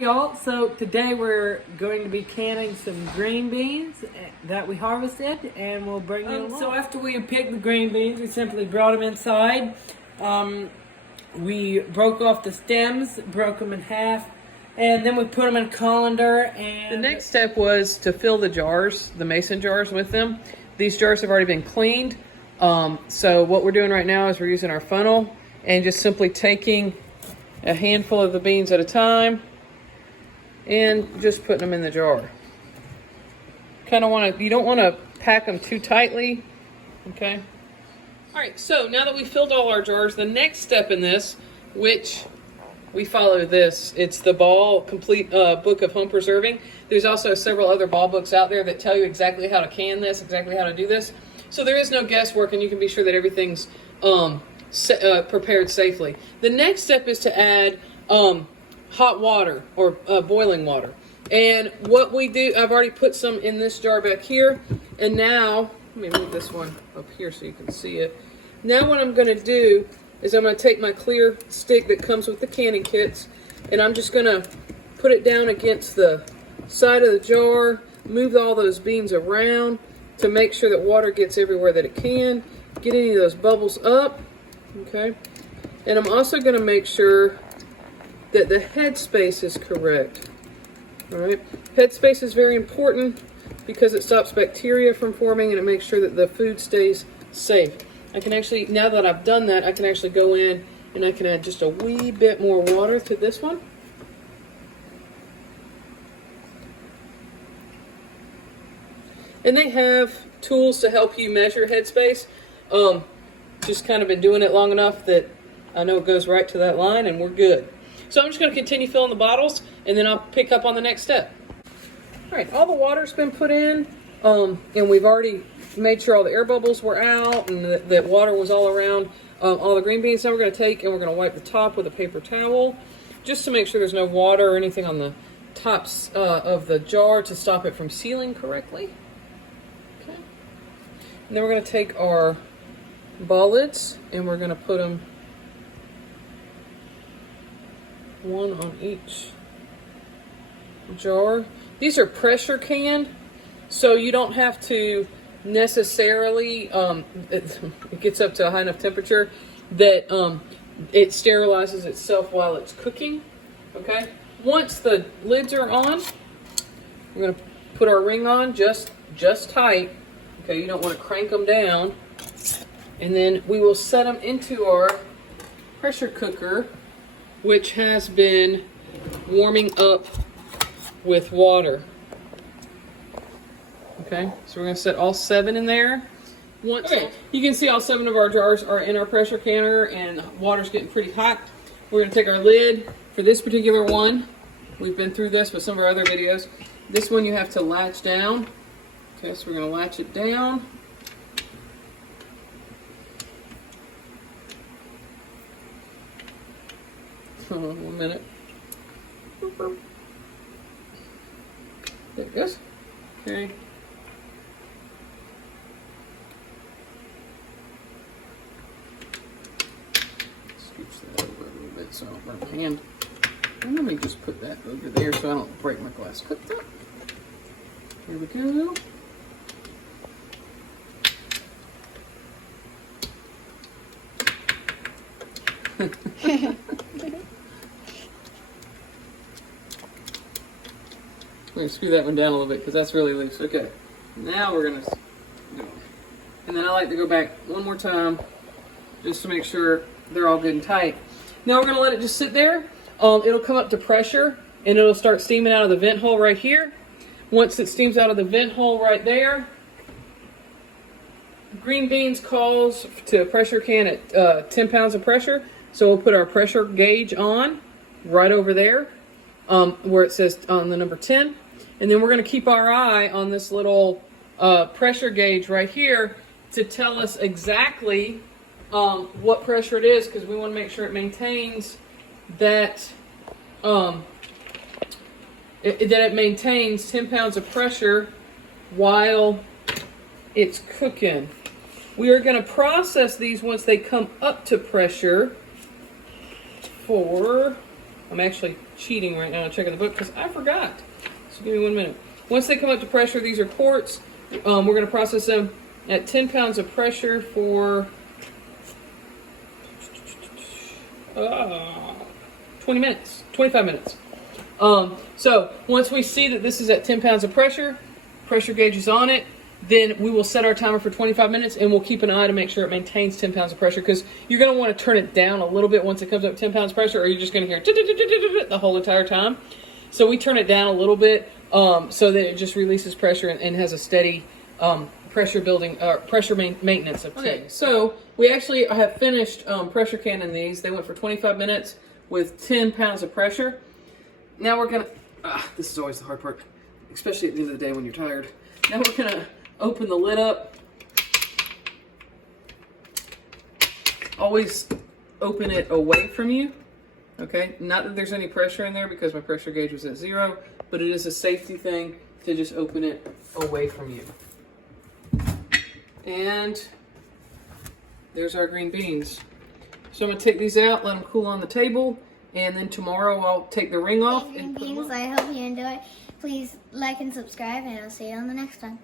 Y'all, so today we're going to be canning some green beans that we harvested, and we'll bring you along. So after we picked the green beans, we simply brought them inside. We broke off the stems, broke them in half, and then we put them in a colander. And the next step was to fill the jars, the mason jars, with them. These jars have already been cleaned. So what we're doing right now is we're using our funnel and just simply taking a handful of the beans at a time and just putting them in the jar. You don't want to pack them too tightly, okay? All right, so now that we filled all our jars, the next step in this, which we follow this, it's the Ball Complete Book of Home Preserving. There's also several other ball books out there that tell you exactly how to can this, exactly how to do this. So there is no guesswork, and you can be sure that everything's prepared safely. The next step is to add hot water or boiling water. And what we do, I've already put some in this jar back here, and now, let me move this one up here so you can see it. Now what I'm gonna do is I'm gonna take my clear stick that comes with the canning kits, and I'm just gonna put it down against the side of the jar, move all those beans around to make sure that water gets everywhere that it can, get any of those bubbles up, okay? And I'm also gonna make sure that the headspace is correct. All right, headspace is very important because it stops bacteria from forming and it makes sure that the food stays safe. I can actually, now that I've done that, I can actually go in and I can add just a wee bit more water to this one. And they have tools to help you measure headspace. Just kind of been doing it long enough that I know it goes right to that line and we're good. So I'm just going to continue filling the bottles, and then I'll pick up on the next step. All right, all the water's been put in, and we've already made sure all the air bubbles were out and that water was all around all the green beans. Now we're going to take and we're going to wipe the top with a paper towel just to make sure there's no water or anything on the tops of the jar to stop it from sealing correctly. Okay. And then we're going to take our ball lids and we're going to put them one on each jar. These are pressure canned, so you don't have to necessarily, it gets up to a high enough temperature that it sterilizes itself while it's cooking, okay? Once the lids are on, we're gonna put our ring on just tight, okay? You don't wanna crank them down. And then we will set them into our pressure cooker, which has been warming up with water. Okay, so we're gonna set all 7 in there. Okay, you can see all 7 of our jars are in our pressure canner and water's getting pretty hot. We're gonna take our lid for this particular one. We've been through this with some of our other videos. This one you have to latch down. Okay, so we're gonna latch it down. Hold on 1 minute. There it goes. Okay. Scooch that over a little bit so I don't burn my hand. And let me just put that over there so I don't break my glass cooktop. Here we go. We're going to screw that one down a little bit because that's really loose. Okay, now we're going to do it. And then I like to go back one more time just to make sure they're all good and tight. Now we're going to let it just sit there. It'll come up to pressure and it'll start steaming out of the vent hole right here. Once it steams out of the vent hole right there, Green Beans calls to a pressure can at 10 pounds of pressure. So we'll put our pressure gauge on right over there where it says on the number 10. And then we're going to keep our eye on this little pressure gauge right here to tell us exactly what pressure it is, because we want to make sure it maintains that it maintains 10 pounds of pressure while it's cooking. We are going to process these once they come up to pressure for, I'm actually cheating right now, checking the book, because I forgot. So give me 1 minute. Once they come up to pressure, these are quarts. We're going to process them at 10 pounds of pressure for 20 minutes, 25 minutes. So once we see that this is at 10 pounds of pressure gauge is on it, then we will set our timer for 25 minutes and we'll keep an eye to make sure it maintains 10 pounds of pressure, because you're going to want to turn it down a little bit once it comes up 10 pounds of pressure, or you're just going to hear the whole entire time. So we turn it down a little bit so that it just releases pressure and has a steady pressure building, pressure maintenance of 10. Okay, so we actually have finished pressure canning these. They went for 25 minutes with 10 pounds of pressure. Now we're going to, this is always the hard part, especially at the end of the day when you're tired. Now we're going to open the lid up. Always open it away from you. Okay, not that there's any pressure in there because my pressure gauge was at 0, but it is a safety thing to just open it away from you. And there's our green beans. So I'm going to take these out, let them cool on the table, and then tomorrow I'll take the ring off. Green beans, I hope you enjoy. Please like and subscribe, and I'll see you on the next one.